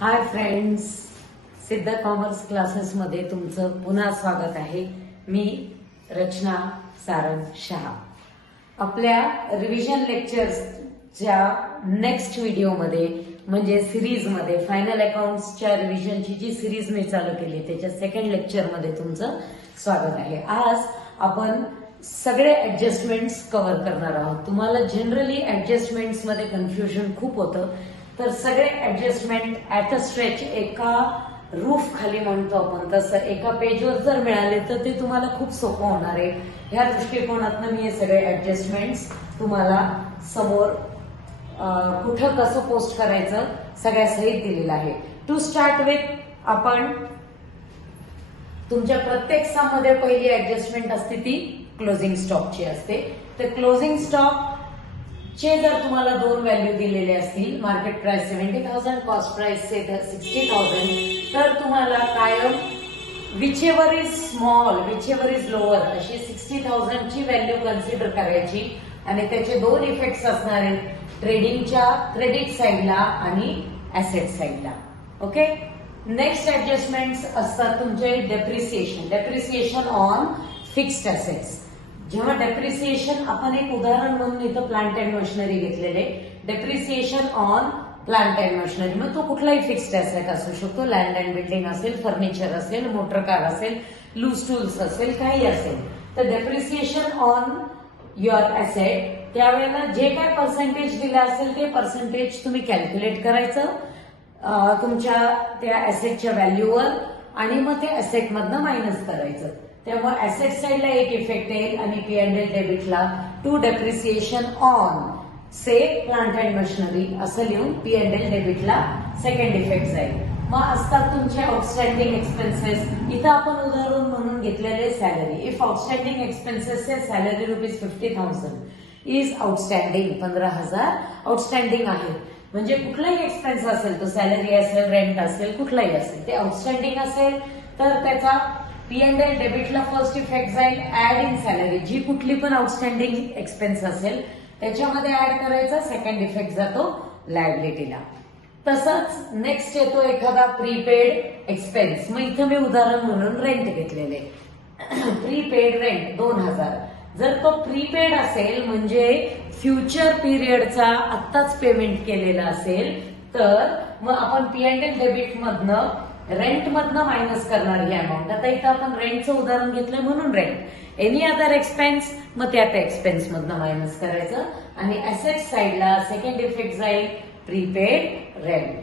Hi friends, सिद्ध commerce क्लासेसमध्ये तुमचं पुन्हा स्वागत आहे. मी रचना सारंग शहा. आपल्या रिव्हिजन लेक्चर्सच्या नेक्स्ट व्हिडिओमध्ये म्हणजे सिरीजमध्ये फायनल अकाउंट्सच्या रिव्हिजनची जी सिरीज मी चालू केली त्याच्या सेकंड लेक्चरमध्ये तुमचं स्वागत आहे. आज आपण सगळे ऍडजस्टमेंट्स कव्हर करणार आहोत. तुम्हाला जनरली ऍडजस्टमेंट्समध्ये कन्फ्युजन खूप होतं, तर सगळे ऍडजस्टमेंट ऍट अ स्ट्रेच एका रूफ खाली म्हणतो आपण तसं एका पेजवर जर मिळाले तर ते तुम्हाला खूप सोपं होणार आहे. ह्या दृष्टिकोनातून मी हे सगळे ऍडजस्टमेंट्स तुम्हाला समोर कुठं कसं पोस्ट करायचं सगळ्या सहित दिलेलं आहे. टू स्टार्ट विथ आपण तुमच्या प्रत्येक साममध्ये पहिली ऍडजस्टमेंट असते ती क्लोजिंग स्टॉकची असते. तर क्लोजिंग स्टॉक चे जर तुम्हाला दोन व्हॅल्यू दिलेले असतील, मार्केट प्राइस 70,000, कॉस्ट प्राइस 60,000, तर तुम्हाला कायम which ever is small which ever is lower अशी 60,000 ची व्हॅल्यू कन्सिडर करायची आणि त्याचे दोन इफेक्ट्स असणार आहेत, ट्रेडिंगच्या क्रेडिट साईडला आणि ऍसेट साईडला. ओके. नेक्स्ट ऍडजस्टमेंट्स असतात तुमचे डेप्रिसिएशन ऑन फिक्स्ड असेट्स. जेव्हा डेप्रिसिएशन आपण एक उदाहरण म्हणून इथं प्लांट अँड मशिनरी घेतलेले, depreciation on plant and machinery मग तो कुठलाही फिक्स्ड ऍसेट असू शकतो, लँड अँड बिल्डिंग असेल, फर्निचर असेल, मोटर कार असेल, लूज टूल्स असेल, काही असेल. तर डेप्रिसिएशन ऑन युअर ऍसेट त्यावेळेला जे काय पर्सेंटेज दिलं असेल ते पर्सेंटेज तुम्ही कॅल्क्युलेट करायचं तुमच्या त्या ऍसेटच्या व्हॅल्यूवर आणि मग ते ऍसेट मधनं मायनस करायचं. त्यामुळे ऍसेट साईडला एक इफेक्ट येईल आणि P&L डेबिटला to depreciation on say plant and machinery असं लिहून P&L डेबिटला सेकंड इफेक्ट जाईल. मग असतात तुमचे आउटस्टँडिंग एक्सपेन्सेस. इथं आपण उदाहरण म्हणून घेतलेले salary. If outstanding expenses say salary ₹50,000 is outstanding, 15,000 outstanding आहे. म्हणजे कुठलाही एक्सपेन्स असेल, तो सॅलरी असेल, रेंट असेल, कुठलाही असेल, ते आउटस्टँडिंग असेल तर त्याचा P&L डेबिटला फर्स्ट इफेक्ट जाईल ऍड इन सॅलरी. जी कुठली पण आउटस्टँडिंग एक्सपेन्स असेल त्याच्यामध्ये ऍड करायचा, सेकंड इफेक्ट जातो लायबिलिटीला. तसंच नेक्स्ट येतो एखादा प्रीपेड एक्सपेन्स. मग इथं मी उदाहरण म्हणून रेंट घेतलेले. Prepaid rent 2,000. जर तो प्रीपेड असेल म्हणजे फ्युचर पिरियडचा आत्ताच पेमेंट केलेला असेल तर मग आपण P&L डेबिट मधनं रेंट मधनं मायनस करणार ही अमाऊंट. आता इथं आपण रेंटचं उदाहरण घेतलंय म्हणून रेंट. एनी अदर एक्सपेन्स मग त्या एक्सपेन्स मधनं मायनस करायचं आणि ऍसेट साईडला सेकंड इफेक्ट जाईल prepaid rent.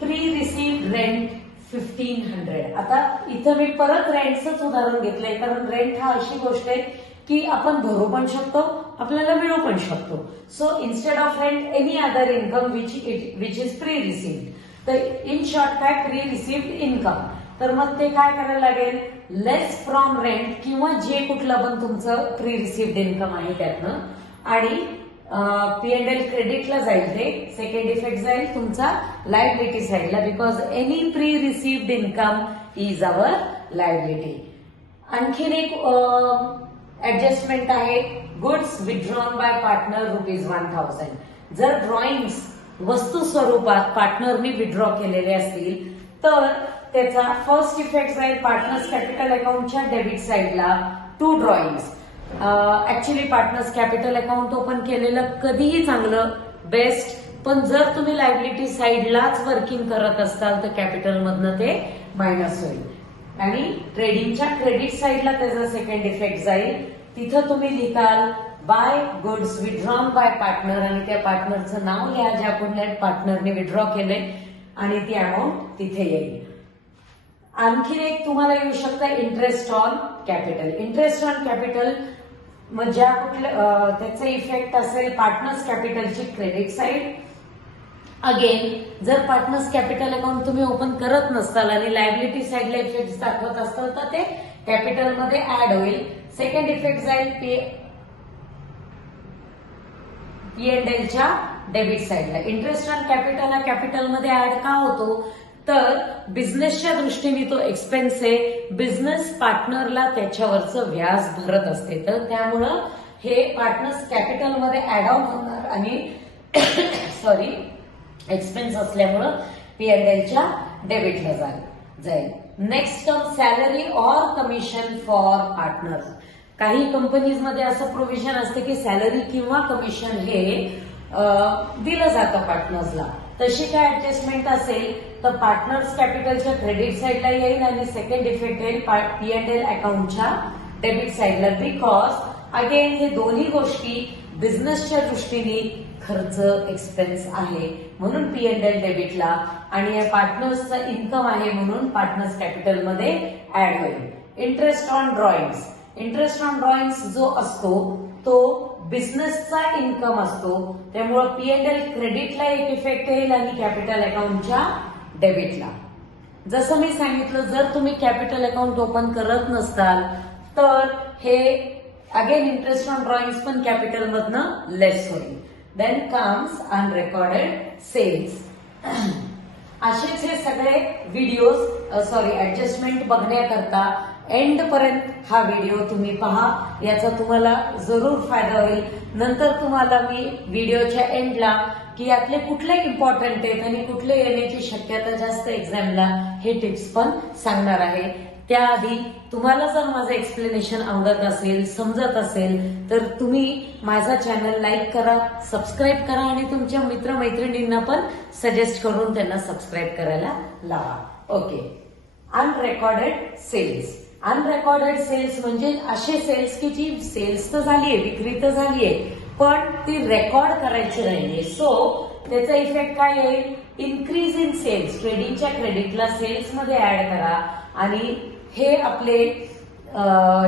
Pre received rent 1,500. आता इथं मी परत रेंटचंच उदाहरण घेतलंय कारण रेंट हा अशी गोष्ट आहे की आपण भरू पण शकतो, आपल्याला मिळू पण शकतो. So instead of rent any other income which is pre received. तर इन शॉर्ट काय प्री रिसीव्ड इन्कम. तर मग ते काय करायला लागेल, लेस फ्रॉम रेंट किंवा जे कुठलं पण तुमचं प्री रिसीव्ड इन्कम आहे त्यातनं आणि P&L क्रेडिटला जाईल. ते सेकंड इफेक्ट जाईल तुमचा लायबिलिटी साईडला because any pre received income is our liability. आणखीन एक ऍडजस्टमेंट आहे गुड्स विथड्रॉन बाय पार्टनर ₹1,000. जर ड्रॉइंग्स वस्तू स्वरूपात पार्टनरनी विथड्रॉ केलेले असतील तर त्याचा फर्स्ट इफेक्ट जाईल पार्टनर्स कॅपिटल अकाउंटच्या डेबिट साईडला to drawings. Actually partners capital account open केलेलं कधीही चांगलं बेस्ट, पण जर तुम्ही लायबिलिटी साईडलाच वर्किंग करत असाल तर कॅपिटल मधनं ते मायनस होईल आणि ट्रेडिंगच्या क्रेडिट साईडला त्याचा सेकंड इफेक्ट जाईल. तिथं तुम्ही लिहिताल by goods withdrawn by partner आणि त्या पार्टनरचं नाव लिहा ज्या कुठल्या पार्टनरने विथड्रॉ केले आणि ती अमाऊंट तिथे येईल. आणखीन एक तुम्हाला येऊ शकतं interest on capital. Interest on capital मग ज्या कुठल्या त्याचा इफेक्ट असेल पार्टनर्स कॅपिटलची क्रेडिट साईड. अगेन जर पार्टनर्स कॅपिटल अकाउंट तुम्ही ओपन करत नसताल आणि लायबिलिटी साईडला इफेक्ट दाखवत असताल तर ते कॅपिटलमध्ये ऍड होईल. सेकंड इफेक्ट जाईल P&Lच्या डेबिट साईडला. इंटरेस्ट ऑन कॅपिटल हा कॅपिटलमध्ये ऍड का होतो तर बिझनेसच्या दृष्टीने तो एक्सपेन्स आहे. बिझनेस पार्टनरला त्याच्यावरचं व्याज भरत असते तर त्यामुळं हे पार्टनर्स कॅपिटलमध्ये ऍड ऑन होणार आणि एक्सपेन्स असल्यामुळं P&Lच्या डेबिटला जाईल. Next come salary or commission for partners. काही कंपनीज मध्ये असं प्रोव्हिजन असते की सॅलरी किंवा कमिशन हे दिलं जातं पार्टनर्सला. तशी काय ऍडजस्टमेंट असेल तर पार्टनर्स कॅपिटलच्या क्रेडिट साईडला येईल आणि सेकंड इफेक्ट येईल P&L अकाउंटच्या डेबिट साईडला. बिकॉज अगेन हे दोन्ही गोष्टी बिझनेसच्या दृष्टीने खर्च एक्सपेन्स आहे म्हणून P&L डेबिटला आणि या पार्टनर्सचा इन्कम आहे म्हणून पार्टनर्स कॅपिटलमध्ये ऍड होईल. Interest on drawings. Interest on drawings जो असतो तो बिझनेसचा इन्कम असतो त्यामुळे P&L क्रेडिटला एक इफेक्ट येईल आणि कॅपिटल अकाउंटच्या डेबिटला. जसं मी सांगितलं जर तुम्ही कॅपिटल अकाउंट ओपन करत नसताल तर हे अगेन इंटरेस्ट ऑन ड्रॉइंग्स पण कॅपिटल मधनं लेस होईल. Then comes unrecorded sales. असेच हे सगळे व्हिडिओज ऍडजस्टमेंट बघण्याकरता एंड पर्यंत हा व्हिडिओ तुम्ही पहा. याचा तुम्हाला जरूर फायदा होईल. नंतर तुम्हाला मी व्हिडिओच्या एंडला की यातले कुठले इम्पॉर्टंट आहेत आणि कुठले येण्याची शक्यता जास्त एक्झामला हे टिप्स पण सांगणार आहे. त्याआधी तुम्हाला जर माझं एक्सप्लेनेशन आवडत असेल समजत असेल तर तुम्ही माझा चॅनल लाईक करा, सबस्क्राईब करा आणि तुमच्या मित्रमैत्रिणींना पण सजेस्ट करून त्यांना सबस्क्राईब करायला लावा. ओके. अनरेकॉर्डेड सेल्स. अनरेकॉर्डेड सेल्स म्हणजे असे सेल्स की जी सेल्स तर झालीये, विक्री तर झालीये पण ती रेकॉर्ड करायची नाहीये. सो त्याचा इफेक्ट काय येईल? Increase in sales. ट्रेडिंगच्या क्रेडिटला सेल्स मध्ये ऍड करा आणि हे आपले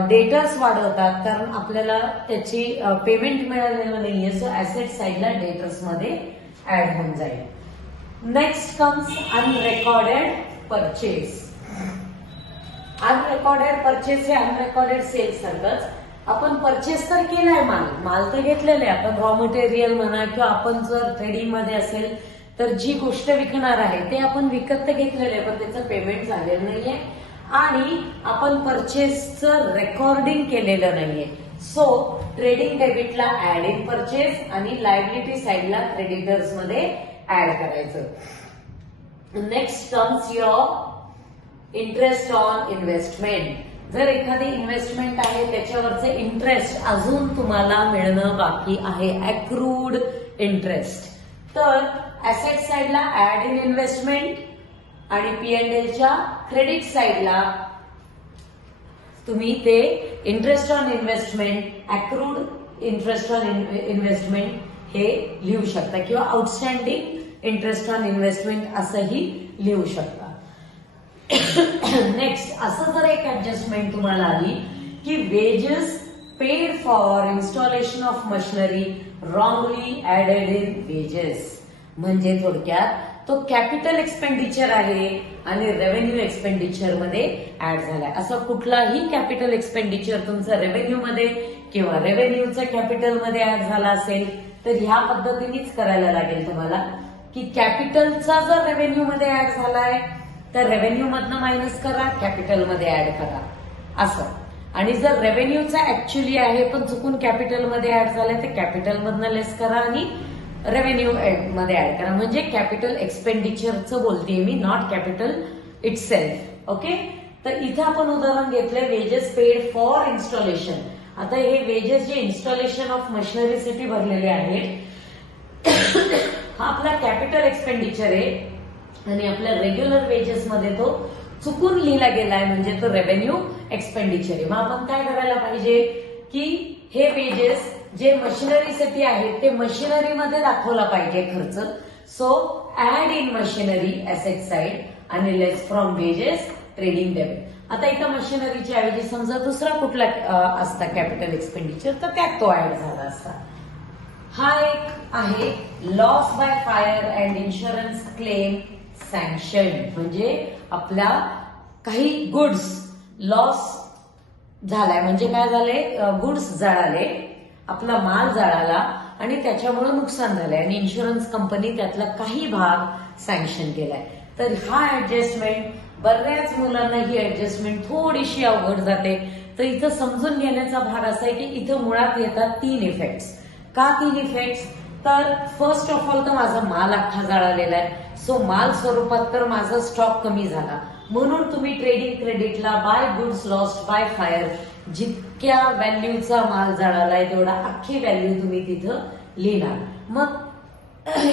डेटर्स वाढवतात कारण आपल्याला त्याची पेमेंट मिळालेलं नाहीये. सो ऍसेट साईडला डेटर्स मध्ये ऍड होऊन जाईल. Next comes unrecorded purchase. Unrecorded purchase हे अनरेकॉर्डेड सेल्स सारखंच. आपण परचेस तर केलाय माल तर घेतलेला आहे आपण. रॉ मटेरियल म्हणा किंवा आपण जर ट्रेडिंग मध्ये असेल तर जी गोष्ट विकणार आहे ते आपण विकत तर घेतलेलं आहे पण त्याचं पेमेंट झालेलं नाहीये आणि आपण परचेसचं रेकॉर्डिंग केलेलं नाहीये. सो ट्रेडिंग डेबिटला ऍड इन परचेस आणि लायबिलिटी साईडला क्रेडिटर्स मध्ये ऍड करायचं. Next comes your interest on investment. जर एखादी इन्व्हेस्टमेंट आहे त्याच्यावरचे इंटरेस्ट अजून तुम्हाला मिळणं बाकी आहे, अक्रूड इंटरेस्ट, तर ऍसेट साईडला ऍड इन इन्व्हेस्टमेंट आणि P&Lच्या क्रेडिट साईडला तुम्ही ते interest on investment, accrued interest on investment हे लिहू शकता किंवा आउटस्टँडिंग इंटरेस्ट ऑन इन्व्हेस्टमेंट असंही लिहू शकता. नेक्स्ट असं जर एक ऍडजस्टमेंट तुम्हाला आली की wedges paid for installation of machinery wrongly added in wages. म्हणजे थोडक्यात तो कॅपिटल एक्सपेंडिचर आहे आणि रेव्हेन्यू एक्सपेंडिचर मध्ये ऍड झालाय. असं कुठलाही कॅपिटल एक्सपेंडिचर तुमचं रेव्हेन्यू मध्ये किंवा रेव्हेन्यूचं कॅपिटल मध्ये ऍड झाला असेल तर ह्या पद्धतीनेच करायला लागेल तुम्हाला की कॅपिटलचा जर रेव्हेन्यू मध्ये ऍड झालाय तर रेव्हेन्यू मधनं मायनस करा, कॅपिटल मध्ये ऍड करा असं. आणि जर रेव्हेन्यूचा ऍक्च्युअली आहे पण चुकून कॅपिटल मध्ये ऍड झालाय तर कॅपिटल मधनं लेस करा आणि रेव्हेन्यू मध्ये ऍड करा. म्हणजे कॅपिटल एक्सपेंडिचरचं बोलतेय मी, नॉट कॅपिटल इटसेल्फ. ओके. तर इथं आपण उदाहरण घेतलंय वेजेस पेड फॉर इन्स्टॉलेशन. आता हे वेजेस जे इन्स्टॉलेशन ऑफ मशिनरीसाठी भरलेले आहेत हा आपला कॅपिटल एक्सपेंडिचर आहे आणि आपल्या रेग्युलर वेजेस मध्ये तो चुकून लिहिला गेलाय म्हणजे तो रेव्हेन्यू एक्सपेंडिचर आहे. मग आपण काय करायला पाहिजे की हे वेजेस जे मशिनरीसाठी आहेत ते मशिनरीमध्ये दाखवला पाहिजे खर्च. So add in machinery asset side आणि less from wages trading debit. आता एका मशिनरीच्या ऐवजी समजा दुसरा कुठला असता कॅपिटल एक्सपेंडिचर तर त्यात तो ऍड झाला असता. हा एक आहे loss by fire and insurance claim sanction. म्हणजे आपला काही गुड्स लॉस झालाय म्हणजे काय झालंय, गुड्स जळाले, आपला माल जळाला आणि त्याच्यामुळे नुकसान झालंय आणि इन्शुरन्स कंपनी त्यातला काही भाग सँक्शन केलाय. तर हा ऍडजस्टमेंट बऱ्याच मुलांना ही ऍडजस्टमेंट थोडीशी अवघड जाते. तर इथं समजून घेण्याचा भाग असा आहे की इथं मुळात येतात 3 इफेक्ट्स. का 3 इफेक्ट्स? तर फर्स्ट ऑफ ऑल तर माझा माल अख्खा जळालेला आहे. सो माल स्वरूपात तर माझा स्टॉक कमी झाला, म्हणून तुम्ही ट्रेडिंग क्रेडिटला by goods lost by fire जितक्या व्हॅल्यूचा माल जळालाय तेवढा अख्खी व्हॅल्यू तुम्ही तिथं लिहिणार. मग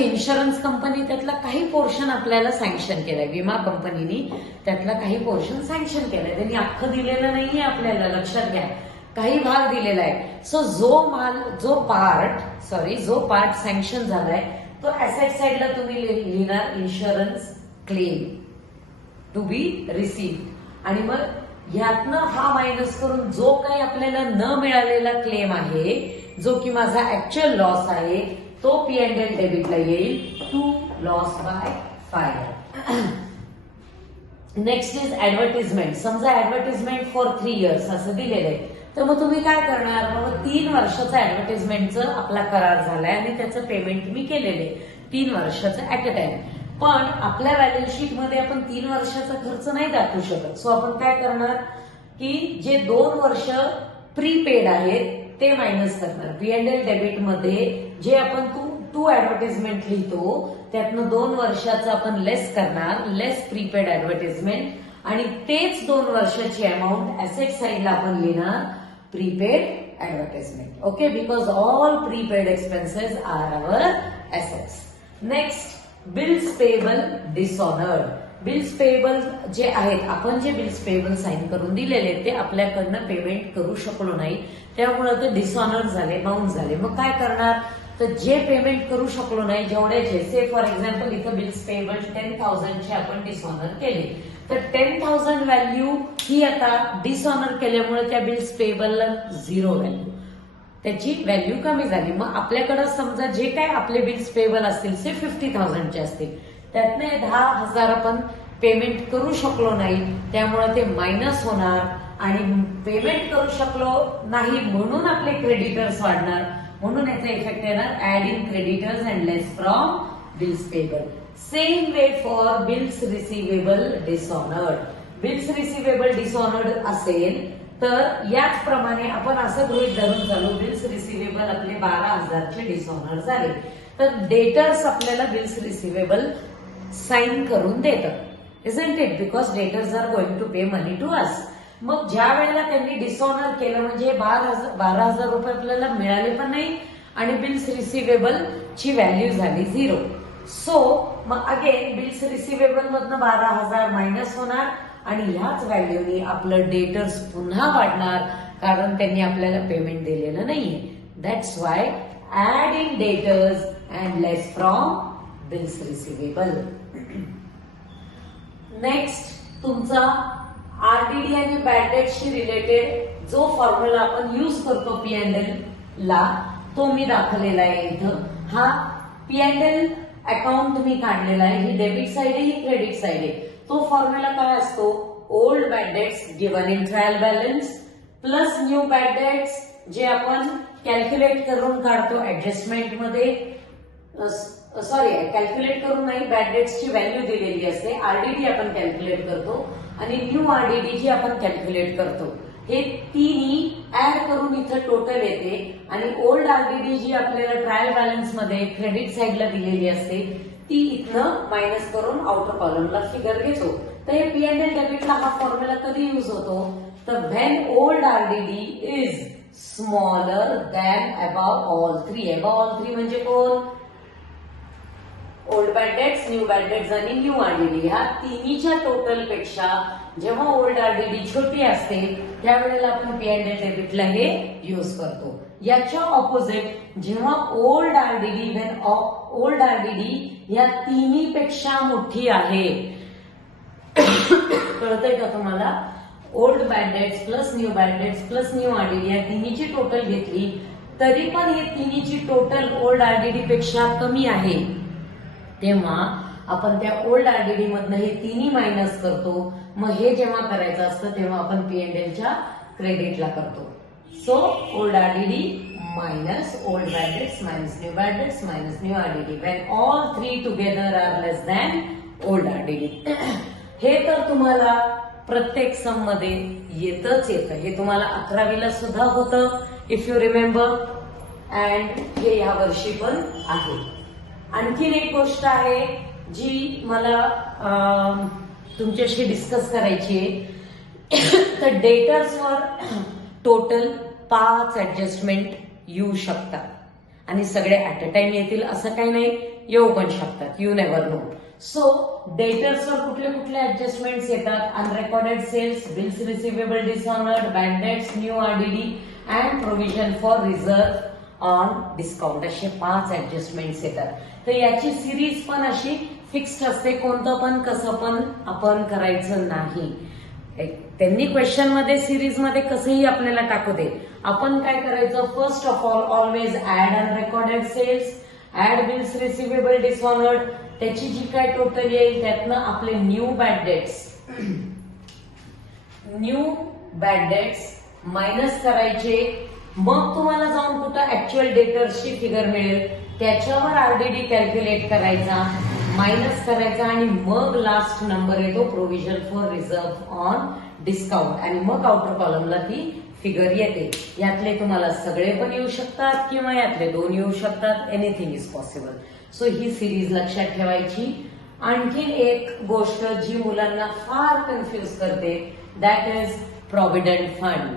इन्शुरन्स कंपनी त्यातला काही पोर्शन आपल्याला सँक्शन केलाय, विमा कंपनीनी त्यातला काही पोर्शन सँक्शन केलाय. त्यांनी अख्खं दिलेलं नाहीये आपल्याला, लक्षात घ्या, काही भाग दिलेला आहे. सो जो पार्ट सँक्शन झालाय तो ऍसेट साइडला तुम्ही लिहिणार insurance claim to be received, आणि मग ह्यातनं हा मायनस करून जो काही आपल्याला न मिळालेला क्लेम आहे, जो की माझा ऍक्च्युअल लॉस आहे, तो P&L डेबिटला येईल to loss by fire. Next is advertisement. समजा ऍडव्हर्टिजमेंट फॉर 3 years असं दिलेलं आहे, तर मग तुम्ही काय करणार, मग 3 वर्षाचा ऍडव्हर्टिजमेंटचा आपला करार झालाय आणि त्याचं पेमेंट मी केलेलं आहे 3 वर्षाचं ऍट अ टाइम. पण आपल्या बॅलन्स शीट मध्ये आपण 3 वर्षाचा खर्च नाही दाखवू शकत. सो आपण काय करणार की जे 2 वर्ष प्रीपेड आहेत ते मायनस करणार. P&L डेबिट मध्ये जे आपण टू ऍडव्हर्टिजमेंट लिहितो त्यातनं 2 वर्षाचं आपण लेस करणार, लेस प्रीपेड ऍडव्हर्टिजमेंट, आणि तेच 2 वर्षाची अमाऊंट ऍसेट साइडला आपण लिहिणार prepaid advertisement. Okay, because all prepaid expenses are our assets. Next, bills payable dishonoured. Bills payable जे आहेत, आपण जे बिल्स पेएबल साईन करून दिलेले ते आपल्याकडनं पेमेंट करू शकलो नाही, त्यामुळे ते डिसऑनर झाले, बाउंड झाले. मग काय करणार, तर जे पेमेंट करू शकलो नाही जेवढ्याचे, से फॉर एक्झाम्पल इथं बिल्स पेएबल 10,000 आपण डिसऑनर केले, तर 10,000 व्हॅल्यू ही आता डिसऑनर केल्यामुळे त्या बिल्स पेएबलला 0 व्हॅल्यू, त्याची व्हॅल्यू कमी झाली. मग आपल्याकडे समजा जे काय आपले बिल्स पेएबल असतील से 50,000 असतील, त्यातने 10,000 आपण पेमेंट करू शकलो नाही, त्यामुळे ते मायनस होणार, आणि पेमेंट करू शकलो नाही म्हणून आपले क्रेडिटर्स वाढणार, म्हणून याचा इफेक्ट येणार adding creditors and less from bills payable. Same way for bills receivable dishonoured. Bills receivable dishonoured असेल तर याचप्रमाणे आपण असं गृहीत धरून चालू, बिल्स रिसिवेबल आपले 12,000चे डिसऑनर झाले, तर डेटर्स आपल्याला बिल्स रिसिवेबल साईन करून देतात, isn't it, because debtors are going to pay money to us. मग ज्या वेळेला त्यांनी डिसऑनर केलं म्हणजे 12,000 रुपये आपल्याला मिळाले पण नाही आणि बिल्स रिसिवेबल ची व्हॅल्यू झाली 0. सो मग अगेन बिल्स रिसिवेबल मधनं 12,000 मायनस होणार आणि ह्याच व्हॅल्यूनी आपलं डेटर्स पुन्हा वाढणार, कारण त्यांनी आपल्याला पेमेंट दिलेलं नाहीये. That's why add in debtors and less from bills receivable. Next, तुमचा आरडीडी आणि बॅड डेटशी रिलेटेड जो फॉर्म्युला आपण यूज करतो P&L ला, तो मी दाखवलेला आहे इथं. हा P&L अकाउंट मी काढलेला आहे, ही डेबिट साइड आहे, ही क्रेडिट साइड आहे. तो फॉर्म्युला काय असतो, old bad debts given in trial balance plus new bad debts, जे आपण कॅल्क्युलेट करून काढतो ऍडजस्टमेंट मध्ये, कॅल्क्युलेट करून नाही, बॅड डेट्सची व्हॅल्यू दिलेली असते, आरडीडी आपण कॅल्क्युलेट करतो आणि न्यू आरडीडी जी आपण कॅल्क्युलेट करतो. हे तिन्ही ऍड करून इथं टोटल येते, आणि ओल्ड आरडीडी जी आपल्याला ट्रायल बॅलन्स मध्ये क्रेडिट साइडला दिलेली असते ती इथनं मायनस करून आउटर कॉलमला फिगर घेतो. तर हे P&L डेबिटला हा फॉर्म्युला कधी यूज होतो, तर when old RDD is smaller than above all 3. Above all 3 म्हणजे कोण, old bad debts, new bad debts आणि न्यू आरडीडी. ह्या तिन्हीच्या टोटल पेक्षा जेव्हा ओल्ड आरडीडी छोटी असते त्यावेळेला आपण P&L डेबिटला हे यूज करतो. याच्या ऑपोजिट जेव्हा ओल्ड आरडीडी या तिन्ही पेक्षा मोठी आहे, कळतंय का तुम्हाला, old bad debts plus new bad debts plus new RDD या तिन्हीची टोटल घेतली तरी पण हे तिन्हीची टोटल ओल्ड आरडीडी पेक्षा कमी आहे, तेव्हा आपण त्या ओल्ड आरडीडी मधनं हे तिन्ही मायनस करतो. मग हे जेव्हा करायचं असतं तेव्हा आपण P&Lच्या क्रेडिटला करतो. So old RDD minus old bad debts minus new bad debts minus new RDD when all 3 together are less than old RDD. हे तर तुम्हाला प्रत्येक सम मध्ये येतच येतं, हे तुम्हाला 11वीला सुद्धा होतं इफ यू रिमेंबर, अँड हे या वर्षी पण आहे. आणखीन एक गोष्ट आहे, जी मला तुमच्याशी डिस्कस करायची आहे, तर डेटर्सवर टोटल 5 ऍडजस्टमेंट येऊ शकतात आणि सगळे ऍट अ टाइम येतील असं काही नाही, येऊ पण शकतात, यू नेव्हर नो. सो डेटर्सवर कुठले कुठले ऍडजस्टमेंट्स येतात? Unrecorded sales, bills receivable dishonoured, bad debts, new RDD and provision for reserve on discount, असे 5 ऍडजस्टमेंट्स येतात. तर याची सिरीज पण अशी फिक्स्ड असते, कोणतं पण कसं पण आपण करायचं नाही. त्यांनी क्वेश्चन मध्ये सिरीज मध्ये कसंही आपल्याला टाकू दे, आपण काय करायचं, first of all always add unrecorded sales, add bills receivable dishonoured, त्याची जी काय टोटल येईल त्यातनं आपले न्यू बॅड डेट्स मायनस करायचे. मग तुम्हाला जाऊन कुठं ऍक्च्युअल डेटर्सची फिगर मिळेल त्याच्यावर आरडीडी कॅल्क्युलेट करायचा, मायनस करायचा आणि मग लास्ट नंबर येतो provision for reserve on discount आणि मग आउटर कॉलमला ती फिगर येते. यातले तुम्हाला सगळे पण येऊ शकतात किंवा यातले 2 येऊ शकतात, anything is possible. So he series लक्षात ठेवायची. आणखी एक गोष्ट जी मुलांना फार कन्फ्युज करते, that is provident fund.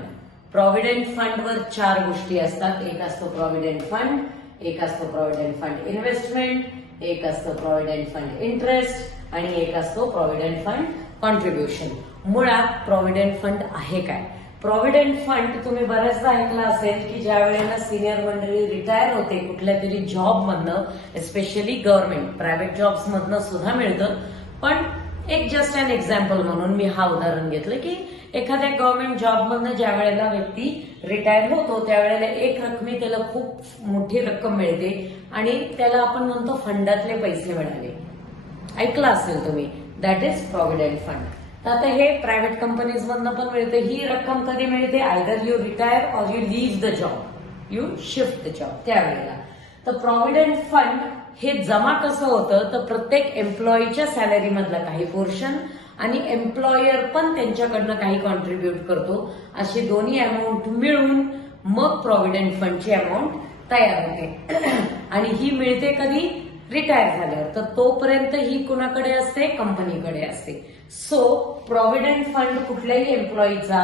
Provident फंडवर 4 गोष्टी असतात. एक असतो प्रॉव्हिडंट फंड, एक असतो प्रॉव्हिडंट फंड इन्व्हेस्टमेंट, एक असतो प्रॉव्हिडंट फंड इंटरेस्ट आणि एक असतो प्रॉव्हिडंट फंड कॉन्ट्रीब्युशन. मुळात प्रॉव्हिडंट फंड आहे काय? प्रॉव्हिडंट फंड तुम्ही बऱ्याचदा ऐकलं असेल की ज्या वेळेला सिनियर मंडळी रिटायर होते कुठल्या तरी जॉब मधनं, एस्पेशली गव्हर्नमेंट, प्रायव्हेट जॉब्स मधनं सुद्धा मिळतं, पण एक जस्ट अन एक्झाम्पल म्हणून मी हा उदाहरण घेतलं की एखाद्या गव्हर्नमेंट जॉब मधनं ज्या वेळेला व्यक्ती रिटायर होतो त्यावेळेला एक रकमी त्याला खूप मोठी रक्कम मिळते आणि त्याला आपण म्हणतो फंडातले पैसे मिळाले. ऐकलं असेल तुम्ही, दॅट इज प्रॉव्हिडंट फंड. तर आता हे प्रायव्हेट कंपनीज मधनं पण मिळते. ही रक्कम कधी मिळते? Either you retire or you leave the job, you shift the job, त्यावेळेला. तर प्रॉव्हिडंट फंड हे जमा कसं होतं, तर प्रत्येक एम्प्लॉईच्या सॅलरी मधला काही पोर्शन आणि एम्प्लॉयर पण त्यांच्याकडनं काही कॉन्ट्रीब्युट करतो, अशी दोन्ही अमाऊंट मिळून मग प्रॉव्हिडंट फंडची अमाऊंट तयार होते. आणि ही मिळते कधी? रिटायर झाल्यावर. तर तोपर्यंत ही कुणाकडे असते? कंपनीकडे असते. सो प्रॉव्हिडंट फंड कुठल्याही एम्प्लॉईचा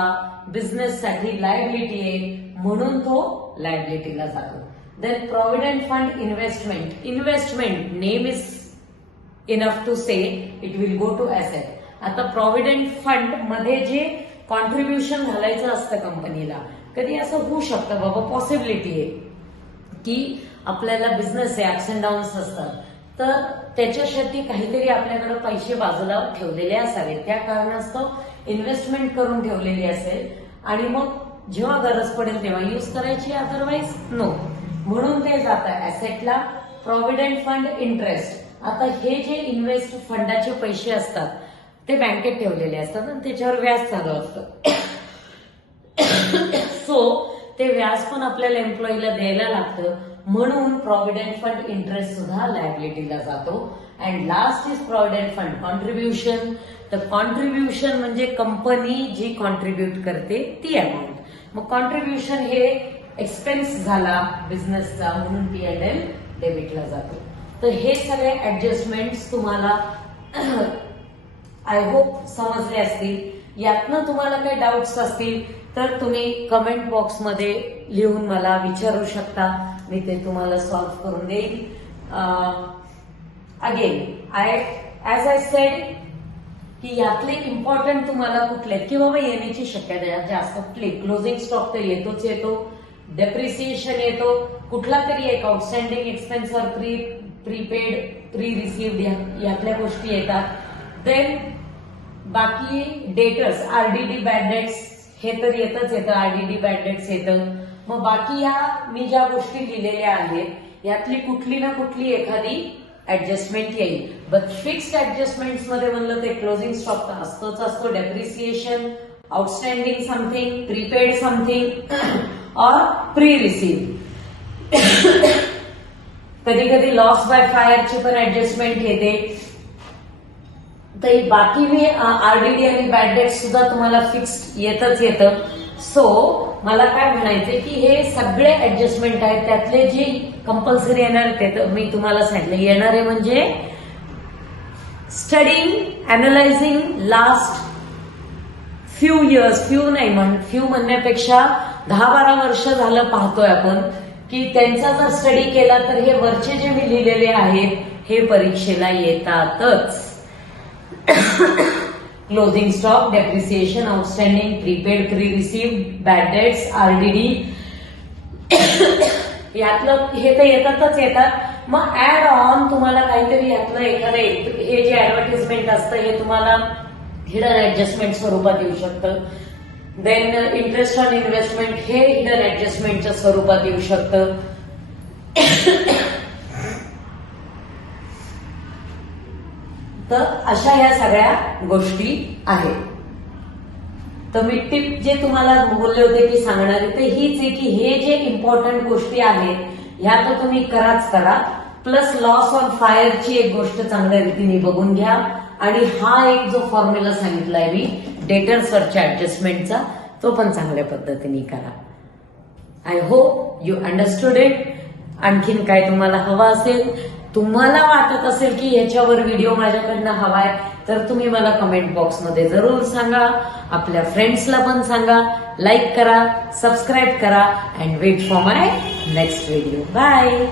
बिझनेससाठी लायबिलिटी आहे म्हणून तो लायबिलिटीला जातो. Then provident fund investment name is enough to say it will go to asset. आता प्रॉव्हिडंट फंड मध्ये जे कॉन्ट्रीब्युशन घालायचं असतं कंपनीला, कधी असं होऊ शकतं बाबा, पॉसिबिलिटी आहे की आपल्याला बिझनेस आहे, अप्स अँड डाऊन्स असतात, तर त्याच्यासाठी काहीतरी आपल्याकडे पैसे बाजूला ठेवलेले असावेत, त्या कारणास्तव इन्व्हेस्टमेंट करून ठेवलेली असेल आणि मग जेव्हा गरज पडेल तेव्हा यूज करायची, अदरवाईज नो, म्हणून ते जातं ऍसेटला. प्रॉव्हिडंट फंड इंटरेस्ट, आता हे जे इन्व्हेस्ट फंडाचे पैसे असतात ते बँकेत ठेवलेले असतात आणि त्याच्यावर व्याज चालू असतं. सो ते व्याज पण आपल्याला एम्प्लॉईला द्यायला लागतं, म्हणून प्रॉव्हिडंट फंड इंटरेस्ट सुद्धा लायबिलिटीला जातो. And last is provident fund contribution. तर कॉन्ट्रीब्युशन म्हणजे कंपनी जी कॉन्ट्रीब्युट करते ती अमाऊंट. मग कॉन्ट्रीब्युशन हे एक्सपेन्स झाला बिझनेसचा, म्हणून P&L डेबिटला जातो. तर हे सगळे ऍडजस्टमेंट्स तुम्हाला आय होप समजले असतील. यातनं तुम्हाला काही डाऊट्स असतील तर तुम्ही कमेंट बॉक्समध्ये लिहून मला विचारू शकता, मी ते तुम्हाला सॉल्व्ह करून देईल. अगेन ऍज आय सेड की यातले इम्पॉर्टंट तुम्हाला कुठले की बाबा येण्याची शक्यता जास्त, कुठले क्लोजिंग स्टॉक तर येतोच येतो, डेप्रिसिएशन येतो, कुठला तरी एक आउटस्टँडिंग एक्सपेन्सर, प्रीपेड, प्री रिसिव्ड यातल्या गोष्टी येतात. देन बाकी डेटर्स, आरडीडी बॅड डेट्स हे तर येतच येतं, आरडीडी बॅड डेट्स येतं. मग बाकी या मी ज्या गोष्टी लिहिलेल्या आहेत यातली कुठली ना कुठली एखादी ऍडजस्टमेंट येईल. बट फिक्स्ड ऍडजस्टमेंट्स मध्ये म्हणलं ते क्लोजिंग स्टॉक तर असतोच असतो, depreciation, outstanding something, prepaid something और प्री रिसीव्ड. कधी कधी लॉस बाय फायरची पण ऍडजस्टमेंट येते. तर बाकी मी आरडीडी आणि बॅड डेट सुद्धा तुम्हाला फिक्स्ड येतच येतं. सो मला काय म्हणायचंय की हे सगळे ऍडजस्टमेंट आहेत, त्यातले जे कंपल्सरी येणार ते तर मी तुम्हाला सांगितलं. येणारे म्हणजे studying analysing last few years, few म्हणण्यापेक्षा 10-12 वर्ष झालं पाहतोय आपण की त्यांचा जर स्टडी केला तर हे वरचे जे मी लिहिलेले आहेत हे परीक्षेला येतातच. Closing stock, depreciation, outstanding, prepaid, pre received, bad debts, RDD, यातलं हे तर येतात. मग ऍड ऑन तुम्हाला काहीतरी यातलं एखादं हे जे ऍडव्हर्टिजमेंट असतं हे तुम्हाला हिडन ऍडजस्टमेंट स्वरूपात येऊ शकतं. देन इंटरेस्ट ऑन इन्व्हेस्टमेंट हे हिडन ऍडजस्टमेंटच्या स्वरूपात येऊ शकतं. तर अशा या सगळ्या गोष्टी आहेत. तर मी टिप जे तुम्हाला बोलले होते की सांगणारे ते हीच आहे की हे जे इम्पॉर्टंट गोष्टी आहेत ह्या तर तुम्ही कराच करा. प्लस लॉस ऑन फायरची एक गोष्ट चांगल्या रीतीने बघून घ्या. आणि हा एक जो फॉर्म्युला सांगितलाय मी डेटर्सवरच्या ऍडजस्टमेंटचा तो पण चांगल्या पद्धतीने करा. I hope you understood it. आणखीन काय तुम्हाला हवं असेल, तुम्हाला वाटत असेल की ह्याच्यावर व्हिडिओ माझ्याकडनं हवाय तर तुम्ही मला कमेंट बॉक्समध्ये जरूर सांगा. आपल्या फ्रेंड्सला पण सांगा. लाईक करा, सबस्क्राईब करा and wait for my next video. Bye.